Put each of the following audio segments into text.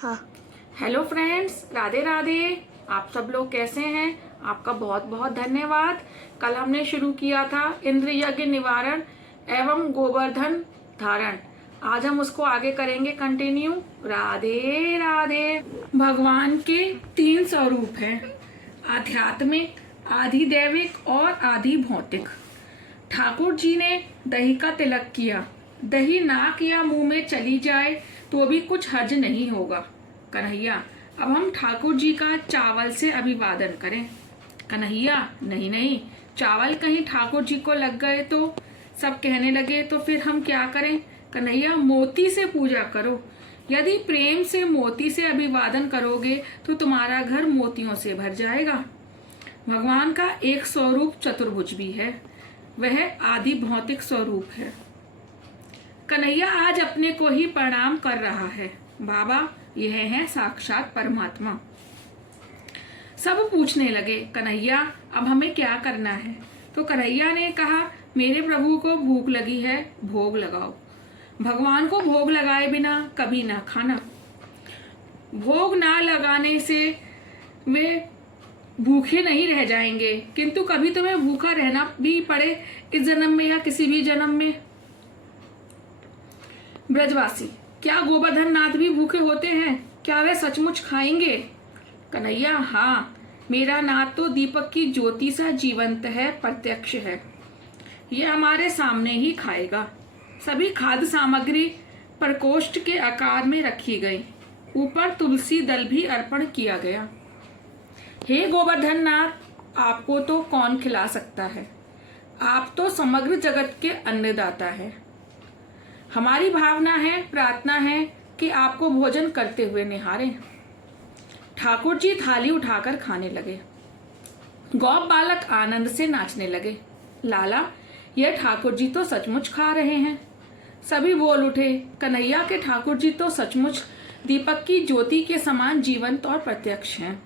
हाँ। Hello friends, Radhe Radhe. आप सब लोग कैसे हैं? आपका बहुत बहुत धन्यवाद। कल हमने शुरू किया था इंद्र यज्ञ निवारण एवं गोवर्धन धारण। आज हम उसको आगे करेंगे कंटिन्यू। राधे राधे। भगवान के 3 स्वरूप हैं, आध्यात्मिक, आधि दैविक और आधि भौतिक। ठाकुर जी ने दही का तिलक किया। दही नाक या मुंह में चली जाए तो भी कुछ हर्ज नहीं होगा। कन्हैया, अब हम ठाकुर जी का चावल से अभिवादन करें। कन्हैया, नहीं नहीं, चावल कहीं ठाकुर जी को लग गए तो? सब कहने लगे तो फिर हम क्या करें? कन्हैया, मोती से पूजा करो। यदि प्रेम से मोती से अभिवादन करोगे तो तुम्हारा घर मोतियों से भर जाएगा। भगवान का एक स्वरूप चतुर्भुज भी है, वह आदि भौतिक स्वरूप है। कन्हैया आज अपने को ही प्रणाम कर रहा है। बाबा, यह है साक्षात परमात्मा। सब पूछने लगे, कन्हैया अब हमें क्या करना है? तो कन्हैया ने कहा, मेरे प्रभु को भूख लगी है, भोग लगाओ। भगवान को भोग लगाए बिना कभी ना खाना। भोग ना लगाने से वे भूखे नहीं रह जाएंगे, किंतु कभी तुम्हें भूखा रहना भी पड़े, इस जन्म में या किसी भी जन्म में। ब्रजवासी, क्या गोवर्धन नाथ भी भूखे होते हैं? क्या वे सचमुच खाएंगे? कन्हैया, हाँ, मेरा नाथ तो दीपक की ज्योति सा जीवंत है, प्रत्यक्ष है। ये हमारे सामने ही खाएगा। सभी खाद्य सामग्री प्रकोष्ठ के आकार में रखी गई। ऊपर तुलसी दल भी अर्पण किया गया। हे गोवर्धन नाथ, आपको तो कौन खिला सकता है? आप तो समग्र जगत के अन्नदाता है। हमारी भावना है, प्रार्थना है कि आपको भोजन करते हुए निहारें। ठाकुर जी थाली उठाकर खाने लगे। गौप बालक आनंद से नाचने लगे। लाला, यह ठाकुर जी तो सचमुच खा रहे हैं। सभी बोल उठे, कन्हैया के ठाकुर जी तो सचमुच दीपक की ज्योति के समान जीवंत और प्रत्यक्ष हैं।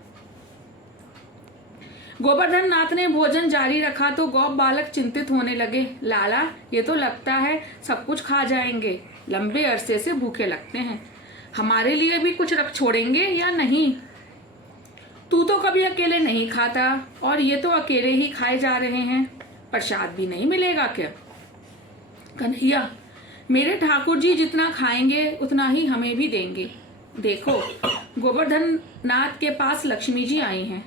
गोवर्धन नाथ ने भोजन जारी रखा तो गौप बालक चिंतित होने लगे। लाला, ये तो लगता है सब कुछ खा जाएंगे। लंबे अरसे से भूखे लगते हैं। हमारे लिए भी कुछ रख छोड़ेंगे या नहीं? तू तो कभी अकेले नहीं खाता और ये तो अकेले ही खाए जा रहे हैं। प्रसाद भी नहीं मिलेगा क्या? कन्हैया, मेरे ठाकुर जी जितना खाएंगे उतना ही हमें भी देंगे। देखो, गोवर्धन नाथ के पास लक्ष्मी जी आई हैं।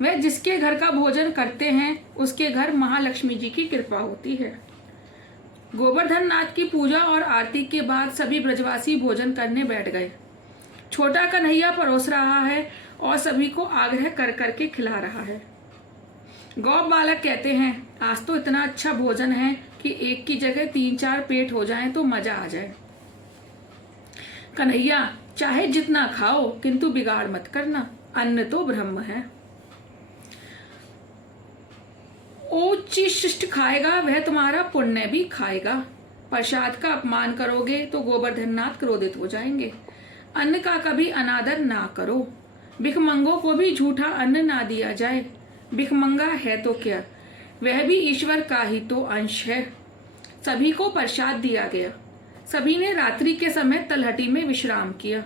वह जिसके घर का भोजन करते हैं उसके घर महालक्ष्मी जी की कृपा होती है। गोवर्धन नाथ की पूजा और आरती के बाद सभी ब्रजवासी भोजन करने बैठ गए। छोटा कन्हैया परोस रहा है और सभी को आग्रह कर करके खिला रहा है। गौप बालक कहते हैं, आज तो इतना अच्छा भोजन है कि एक की जगह 3-4 पेट हो जाएं तो मजा आ जाए। कन्हैया, चाहे जितना खाओ किंतु बिगाड़ मत करना, अन्न तो ब्रह्म है। उच्चिष्ट खाएगा वह तुम्हारा पुण्य भी खाएगा। प्रसाद का अपमान करोगे तो गोवर्धन नाथ क्रोधित हो जाएंगे। अन्न का कभी अनादर ना करो। भिखमंगों को भी झूठा अन्न ना दिया जाए। भिखमंगा है तो क्या, वह भी ईश्वर का ही तो अंश है। सभी को प्रसाद दिया गया। सभी ने रात्रि के समय तलहटी में विश्राम किया।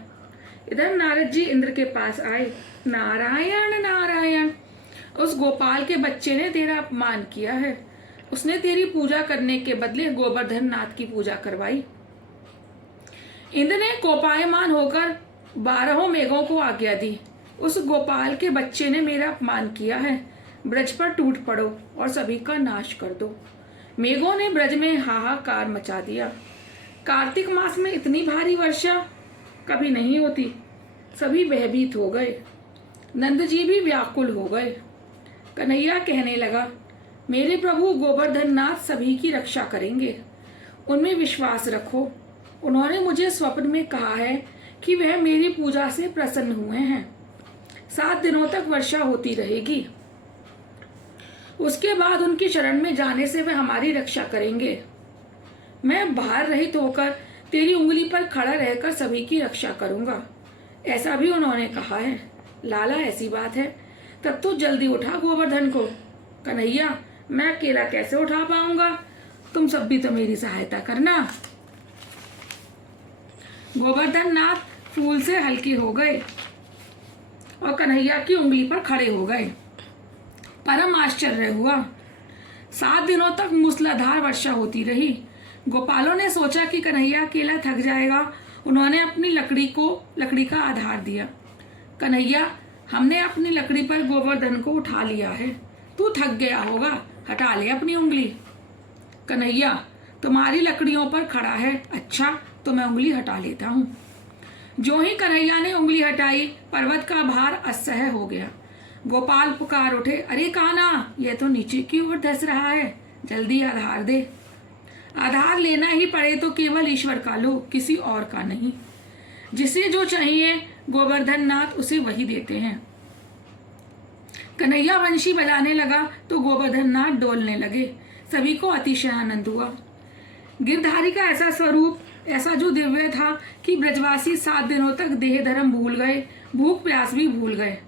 इधर नारद जी इंद्र के पास आए। नारायण नारायण, उस गोपाल के बच्चे ने तेरा अपमान किया है। उसने तेरी पूजा करने के बदले गोवर्धन नाथ की पूजा करवाई। इंद्र ने कोपायमान होकर 12 मेघों को आज्ञा दी। उस गोपाल के बच्चे ने मेरा अपमान किया है। ब्रज पर टूट पड़ो और सभी का नाश कर दो। मेघों ने ब्रज में हाहाकार मचा दिया। कार्तिक मास में इतनी भारी वर्षा कभी नहीं होती। सभी भयभीत हो गए। नंद जी भी व्याकुल हो गए। कन्हैया कहने लगा, मेरे प्रभु गोवर्धन नाथ सभी की रक्षा करेंगे, उनमें विश्वास रखो। उन्होंने मुझे स्वप्न में कहा है कि वह मेरी पूजा से प्रसन्न हुए हैं। 7 दिनों तक वर्षा होती रहेगी। उसके बाद उनकी शरण में जाने से वह हमारी रक्षा करेंगे। मैं भार रहित होकर तेरी उंगली पर खड़ा रहकर सभी की रक्षा करूंगा, ऐसा भी उन्होंने कहा है। लाला, ऐसी बात है तब तो जल्दी उठा गोवर्धन को। कन्हैया, मैं अकेला कैसे उठा पाऊंगा? तुम सब भी तो मेरी सहायता करना। गोवर्धन नाथ फूल से हल्के हो गए और कन्हैया की उंगली पर खड़े हो गए। परम आश्चर्य हुआ। 7 दिनों तक मूसलाधार वर्षा होती रही। गोपालों ने सोचा कि कन्हैया अकेला थक जाएगा। उन्होंने अपनी लकड़ी का आधार दिया। कन्हैया, हमने अपनी लकड़ी पर गोवर्धन को उठा लिया है, तू थक गया होगा, हटा ले अपनी उंगली। कन्हैया, तुम्हारी लकड़ियों पर खड़ा है, अच्छा तो मैं उंगली हटा लेता हूँ। जो ही कन्हैया ने उंगली हटाई, पर्वत का भार असह्य हो गया। गोपाल पुकार उठे, अरे कान्हा, यह तो नीचे की ओर धंस रहा है, जल्दी आधार दे। आधार लेना ही पड़े तो केवल ईश्वर का लो, किसी और का नहीं। जिसे जो चाहिए गोवर्धन नाथ उसे वही देते हैं। कन्हैया वंशी बजाने लगा तो गोवर्धन नाथ डोलने लगे। सभी को अतिशय आनंद हुआ। गिरधारी का ऐसा स्वरूप, ऐसा जो दिव्य था कि ब्रजवासी 7 दिनों तक देह धर्म भूल गए, भूख प्यास भी भूल गए।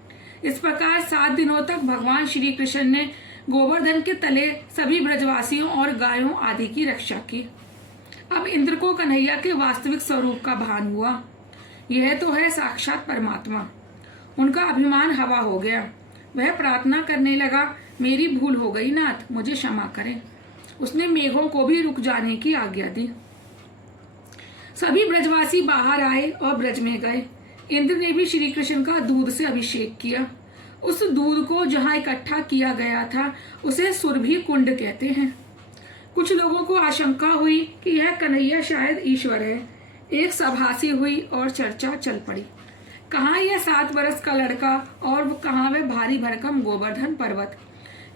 इस प्रकार 7 दिनों तक भगवान श्री कृष्ण ने गोवर्धन के तले सभी ब्रजवासियों और गायों आदि की रक्षा की। अब इंद्र को कन्हैया के वास्तविक स्वरूप का भान हुआ। यह तो है साक्षात परमात्मा। उनका अभिमान हवा हो गया। वह प्रार्थना करने लगा, मेरी भूल हो गई नाथ, मुझे क्षमा करें। उसने मेघों को भी रुक जाने की आज्ञा दी। सभी ब्रजवासी बाहर आए और ब्रज में गए। इंद्र ने भी श्री कृष्ण का दूध से अभिषेक किया। उस दूध को जहाँ इकट्ठा किया गया था उसे सुरभि कुंड कहते हैं। कुछ लोगों को आशंका हुई कि यह कन्हैया शायद ईश्वर है। एक सभासी हुई और चर्चा चल पड़ी। कहाँ यह 7 वर्ष का लड़का और कहाँ वह भारी भरकम गोवर्धन पर्वत।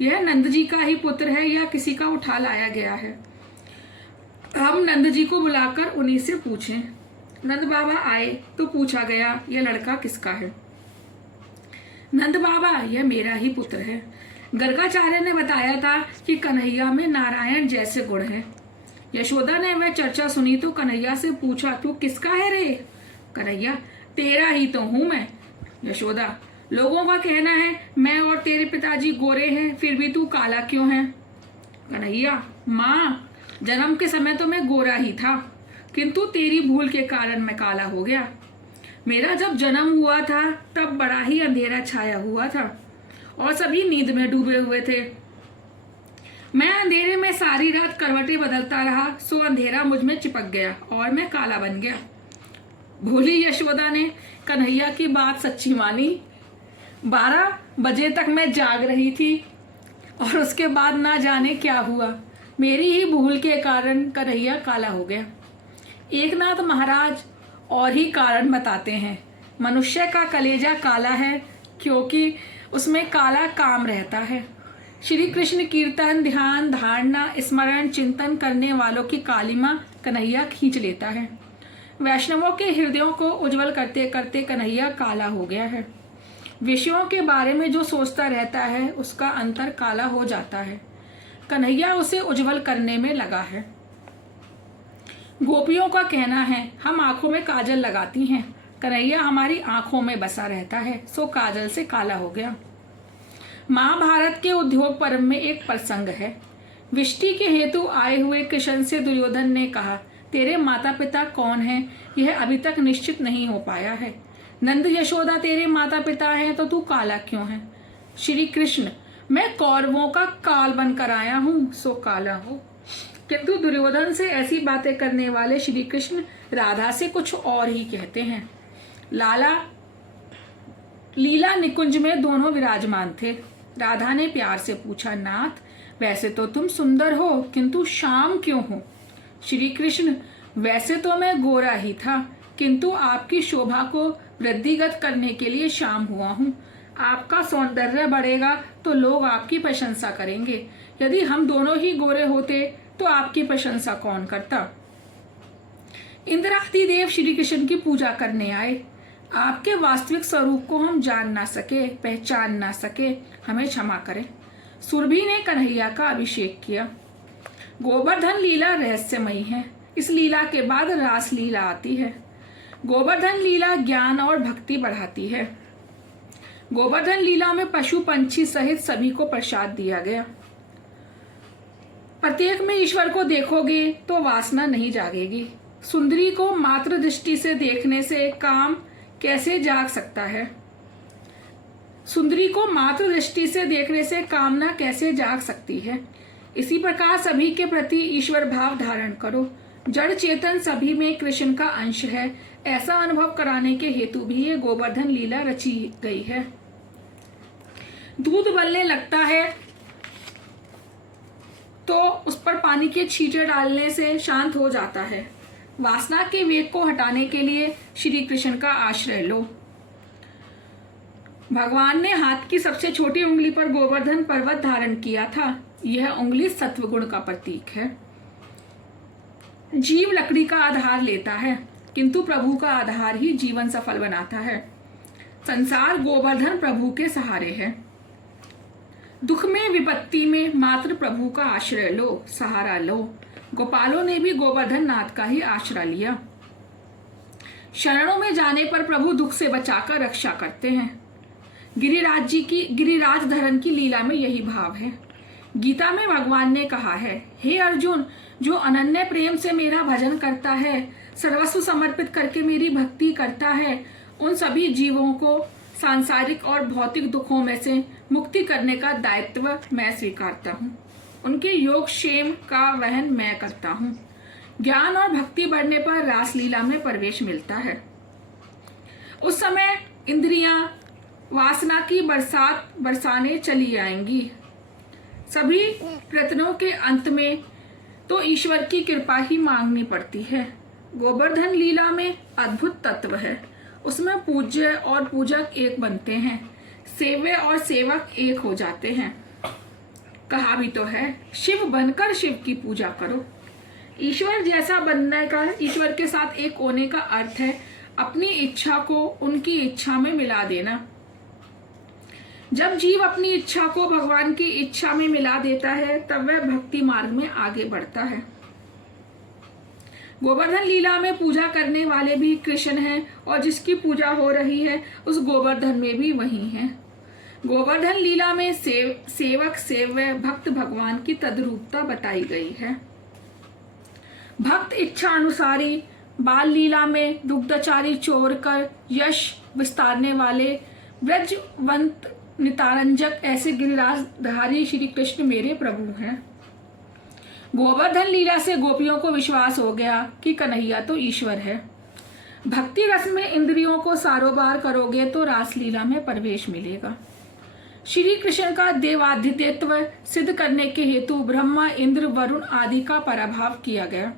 यह नंद जी का ही पुत्र है या किसी का उठा लाया गया है। हम नंद जी को बुलाकर उन्हीं से पूछें। नंद बाबा आए तो पूछा गया, यह लड़का किसका है। नंद बाबा, यह मेरा ही पुत्र है। गर्गाचार्य ने बताया था कि कन्हैया में नारायण जैसे गुण हैं। यशोदा ने वह चर्चा सुनी तो कन्हैया से पूछा, तू किसका है रे। कन्हैया, तेरा ही तो हूं मैं। यशोदा, लोगों का कहना है मैं और तेरे पिताजी गोरे हैं, फिर भी तू काला क्यों है। कन्हैया, माँ, जन्म के समय तो मैं गोरा ही था, किंतु तेरी भूल के कारण मैं काला हो गया। मेरा जब जन्म हुआ था तब बड़ा ही अंधेरा छाया हुआ था और सभी नींद में डूबे हुए थे। मैं अंधेरे में सारी रात करवटें बदलता रहा, सो अंधेरा मुझ में चिपक गया और मैं काला बन गया। भोली यशोदा ने कन्हैया की बात सच्ची मानी। 12 बजे तक मैं जाग रही थी और उसके बाद ना जाने क्या हुआ। मेरी ही भूल के कारण कन्हैया काला हो गया। एकनाथ महाराज और ही कारण बताते हैं। मनुष्य का कलेजा काला है क्योंकि उसमें काला काम रहता है। श्री कृष्ण कीर्तन, ध्यान, धारणा, स्मरण, चिंतन करने वालों की कालिमा कन्हैया खींच लेता है। वैष्णवों के हृदयों को उज्जवल करते करते कन्हैया काला हो गया है। विषयों के बारे में जो सोचता रहता है उसका अंतर काला हो जाता है। कन्हैया उसे उज्जवल करने में लगा है। गोपियों का कहना है हम आंखों में काजल लगाती हैं, कन्हैया हमारी आंखों में बसा रहता है, सो काजल से काला हो गया। महाभारत के उद्योग पर्व में एक प्रसंग है। विष्टि के हेतु आए हुए कृष्ण से दुर्योधन ने कहा, तेरे माता पिता कौन हैं यह अभी तक निश्चित नहीं हो पाया है। नंद यशोदा तेरे माता पिता हैं तो तू काला क्यों है। श्री कृष्ण, मैं कौरवों का काल बनकर आया हूँ, सो काला हो। किंतु दुर्योधन से ऐसी बातें करने वाले श्री कृष्ण राधा से कुछ और ही कहते हैं। लीला निकुंज में दोनों विराजमान थे। राधा ने प्यार से पूछा, नाथ वैसे तो तुम सुंदर हो किंतु श्याम क्यों हो। श्री कृष्ण, वैसे तो मैं गोरा ही था किंतु आपकी शोभा को वृद्धिगत करने के लिए श्याम हुआ हूँ। आपका सौंदर्य बढ़ेगा तो लोग आपकी प्रशंसा करेंगे। यदि हम दोनों ही गोरे होते तो आपकी प्रशंसा कौन करता। इंद्रादि देव श्री कृष्ण की पूजा करने आए। आपके वास्तविक स्वरूप को हम जान ना सके, पहचान ना सके, हमें क्षमा करें। सुरभि ने कन्हैया का अभिषेक किया। गोवर्धन लीला रहस्यमयी है। इस लीला के बाद रास लीला आती है। गोवर्धन लीला ज्ञान और भक्ति बढ़ाती है। गोवर्धन लीला में पशु पंछी सहित सभी को प्रसाद दिया गया। प्रत्येक में ईश्वर को देखोगे तो वासना नहीं जागेगी। सुंदरी को मात्र दृष्टि से देखने से काम कैसे जाग सकता है? सुंदरी को मात्र दृष्टि से देखने से कामना कैसे जाग सकती है? इसी प्रकार सभी के प्रति ईश्वर भाव धारण करो। जड़ चेतन सभी में कृष्ण का अंश है, ऐसा अनुभव कराने के हेतु भी ये गोवर्धन लीला रची गई है। दूध उबलने लगता है तो उस पर पानी के छींटे डालने से शांत हो जाता है। वासना के वेग को हटाने के लिए श्री कृष्ण का आश्रय लो। भगवान ने हाथ की सबसे छोटी उंगली पर गोवर्धन पर्वत धारण किया था। यह उंगली सत्वगुण का प्रतीक है। जीव लकड़ी का आधार लेता है, किंतु प्रभु का आधार ही जीवन सफल बनाता है। संसार गोवर्धन प्रभु के सहारे है। दुख में विपत्ति में मात्र प्रभु का आश्रय लो, सहारा लो। गोपालों ने भी गोवर्धन नाथ का ही आश्रय लिया। शरणों में जाने पर प्रभु दुख से बचाकर रक्षा करते हैं। गिरिराज धरण की लीला में यही भाव है। गीता में भगवान ने कहा है, हे अर्जुन, जो अनन्य प्रेम से मेरा भजन करता है, सर्वस्व समर्पित करके मेरी भक्ति करता है, उन सभी जीवों को सांसारिक और भौतिक दुखों में से मुक्ति करने का दायित्व मैं स्वीकारता हूँ। उनके योग क्षेम का वहन मैं करता हूँ। ज्ञान और भक्ति बढ़ने पर रासलीला में प्रवेश मिलता है। उस समय इंद्रियां वासना की बरसात बरसाने चली आएंगी। सभी प्रयत्नों के अंत में तो ईश्वर की कृपा ही मांगनी पड़ती है। गोवर्धन लीला में अद्भुत तत्व है। उसमें पूज्य और पूजक एक बनते हैं, सेव्य और सेवक एक हो जाते हैं। कहा भी तो है, शिव बनकर शिव की पूजा करो। ईश्वर जैसा बनने का, ईश्वर के साथ एक होने का अर्थ है अपनी इच्छा को उनकी इच्छा में मिला देना। जब जीव अपनी इच्छा को भगवान की इच्छा में मिला देता है, तब वह भक्ति मार्ग में आगे बढ़ता है। गोवर्धन लीला में पूजा करने वाले भी कृष्ण हैं और जिसकी पूजा हो रही है उस गोवर्धन में भी वही है। गोवर्धन लीला में सेवक सेव्य भक्त भगवान की तद्रूपता बताई गई है। भक्त इच्छा अनुसारी बाल लीला में दुग्धचारी चोर कर यश विस्तारने वाले ब्रजवंत नितारंजक ऐसे गिरिराजधारी श्री कृष्ण मेरे प्रभु हैं। गोवर्धन लीला से गोपियों को विश्वास हो गया कि कन्हैया तो ईश्वर है। भक्ति रस में इंद्रियों को सारोबार करोगे तो रासलीला में प्रवेश मिलेगा। श्री कृष्ण का देवाधिदेत्व सिद्ध करने के हेतु ब्रह्मा इंद्र वरुण आदि का पराभव किया गया।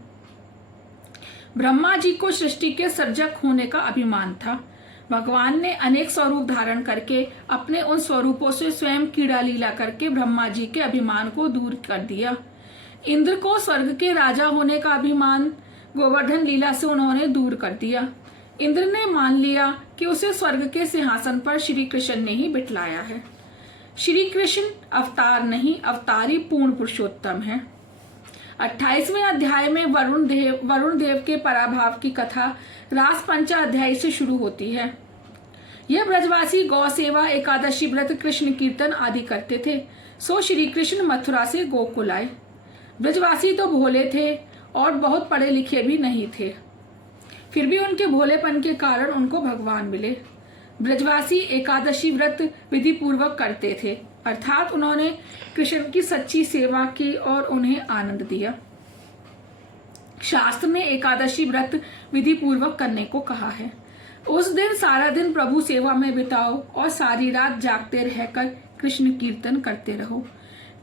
ब्रह्मा जी को सृष्टि के सर्जक होने का अभिमान था। भगवान ने अनेक स्वरूप धारण करके अपने उन स्वरूपों से स्वयं क्रीड़ा लीला करके ब्रह्मा जी के अभिमान को दूर कर दिया। इंद्र को स्वर्ग के राजा होने का अभिमान गोवर्धन लीला से उन्होंने दूर कर दिया। इंद्र ने मान लिया कि उसे स्वर्ग के सिंहासन पर श्री कृष्ण ने ही बिठलाया है। श्री कृष्ण अवतार नहीं, अवतारी पूर्ण पुरुषोत्तम है। 28वें अध्याय में वरुण देव के पराभाव की कथा रास पंचा अध्याय से शुरू होती है। यह ब्रजवासी गौ सेवा, एकादशी व्रत, कृष्ण कीर्तन आदि करते थे। सो श्री कृष्ण मथुरा से गोकुल आए। ब्रजवासी तो भोले थे और बहुत पढ़े लिखे भी नहीं थे, फिर भी उनके भोलेपन के कारण उनको भगवान मिले। ब्रजवासी एकादशी व्रत विधि पूर्वक करते थे, अर्थात उन्होंने कृष्ण की सच्ची सेवा की और उन्हें आनंद दिया। शास्त्र में एकादशी व्रत विधि पूर्वक करने को कहा है। उस दिन सारा दिन प्रभु सेवा में बिताओ और सारी रात जागते रहकर कृष्ण कीर्तन करते रहो।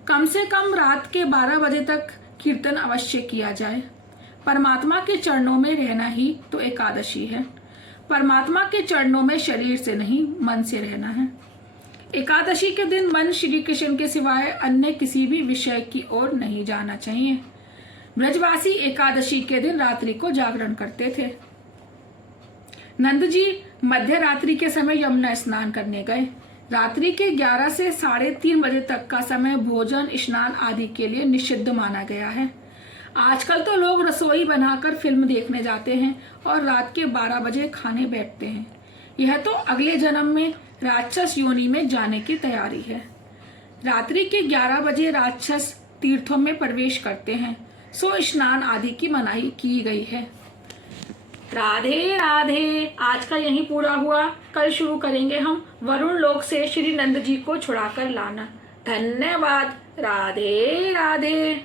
कम से कम रात के 12 बजे तक कीर्तन अवश्य किया जाए। परमात्मा के चरणों में रहना ही तो एकादशी है। परमात्मा के चरणों में शरीर से नहीं, मन से रहना है। एकादशी के दिन मन श्री कृष्ण के सिवाय अन्य किसी भी विषय की ओर नहीं जाना चाहिए। ब्रजवासी एकादशी के दिन रात्रि को जागरण करते थे। नंद जी मध्य रात्रि के समय यमुना स्नान करने गए। रात्रि के 11 से 3:30 बजे तक का समय भोजन, स्नान आदि के लिए निषिद्ध माना गया है। आजकल तो लोग रसोई बनाकर फिल्म देखने जाते हैं और रात के 12 बजे खाने बैठते हैं। यह तो अगले जन्म में राक्षस योनि में जाने की तैयारी है। रात्रि के 11 बजे राक्षस तीर्थों में प्रवेश करते हैं, सो स्नान आदि की मनाही की गई है। राधे राधे। आज का यही पूरा हुआ। कल शुरू करेंगे हम वरुण लोक से श्री नंद जी को छुड़ाकर लाना। धन्यवाद। राधे राधे।